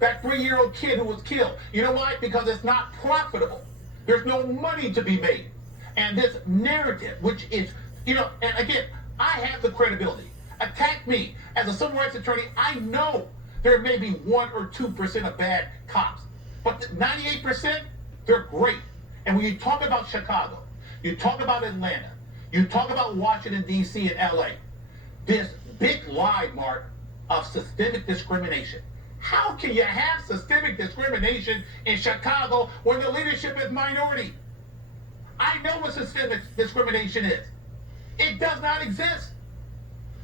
that 3-year-old kid who was killed. You know why? Because it's not profitable. There's no money to be made. And this narrative, which is, and again, I have the credibility. Attack me as a civil rights attorney. I know there may be 1 or 2% of bad cops, but 98%, they're great. And when you talk about Chicago, you talk about Atlanta, you talk about Washington, D.C. and L.A., this big lie, Mark, of systemic discrimination. How can you have systemic discrimination in Chicago when the leadership is minority? I know what systemic discrimination is. It does not exist.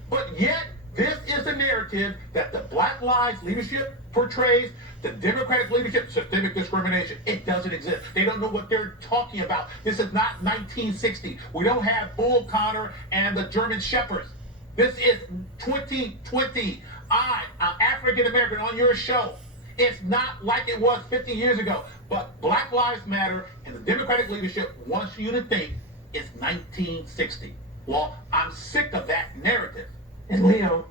But yet, this is the narrative that the Black Lives leadership portrays, the Democratic leadership, systemic discrimination. It doesn't exist. They don't know what they're talking about. This is not 1960. We don't have Bull Connor and the German Shepherds. This is 2020. I, an African American on your show. It's not like it was 50 years ago. But Black Lives Matter and the Democratic leadership wants you to think it's 1960. Well, I'm sick of that narrative. And Leo,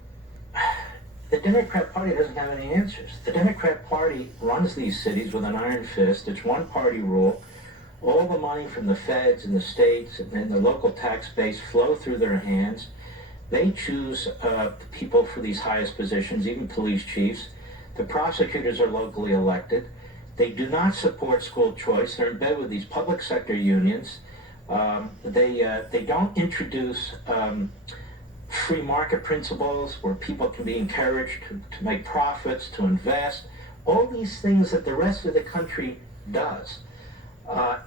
the Democrat Party doesn't have any answers. The Democrat Party runs these cities with an iron fist. It's one-party rule. All the money from the feds and the states and the local tax base flow through their hands. They choose the people for these highest positions, even police chiefs. The prosecutors are locally elected. They do not support school choice. They're in bed with these public sector unions. They don't introduce free market principles where people can be encouraged to make profits, to invest. All these things that the rest of the country does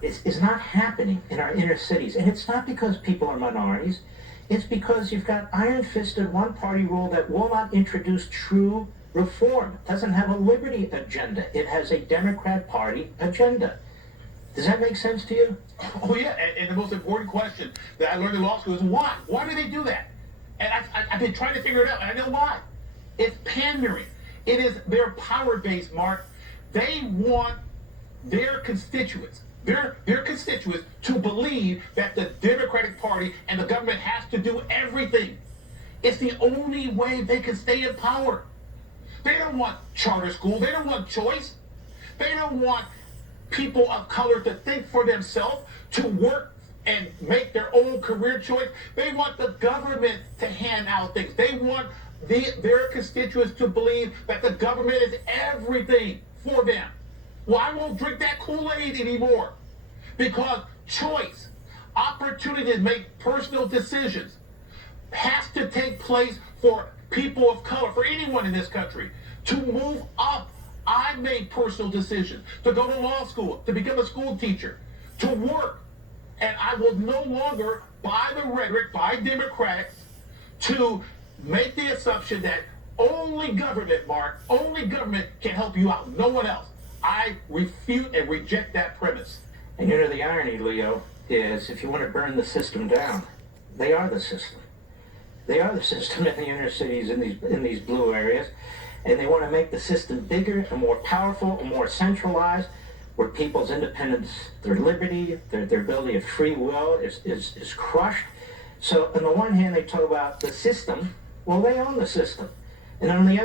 is not happening in our inner cities. And it's not because people are minorities. It's because you've got iron-fisted one-party rule that will not introduce true reform. It doesn't have a liberty agenda. It has a Democrat Party agenda. Does that make sense to you? Oh, yeah. And the most important question that I learned in law school is why? Why do they do that? And I've been trying to figure it out, and I know why. It's pandering. It is their power base, Mark. They want their constituents, their constituents to believe that the Democratic Party and the government has to do everything. It's the only way they can stay in power. They don't want charter school. They don't want choice. They don't want people of color to think for themselves, to work and make their own career choice. They want the government to hand out things. They want their constituents to believe that the government is everything for them. Well, I won't drink that Kool-Aid anymore because choice, opportunity to make personal decisions has to take place for people of color, for anyone in this country, to move up. I made personal decisions to go to law school, to become a school teacher, to work. And I will no longer buy the rhetoric by Democrats to make the assumption that only government, Mark, only government can help you out, no one else. I refute and reject that premise. And the irony, Leo, is if you want to burn the system down, they are the system. They are the system in the inner cities, in these blue areas. And they want to make the system bigger and more powerful and more centralized, where people's independence, their liberty, their ability of free will is crushed. So on the one hand, they talk about the system. Well, they own the system. And on the other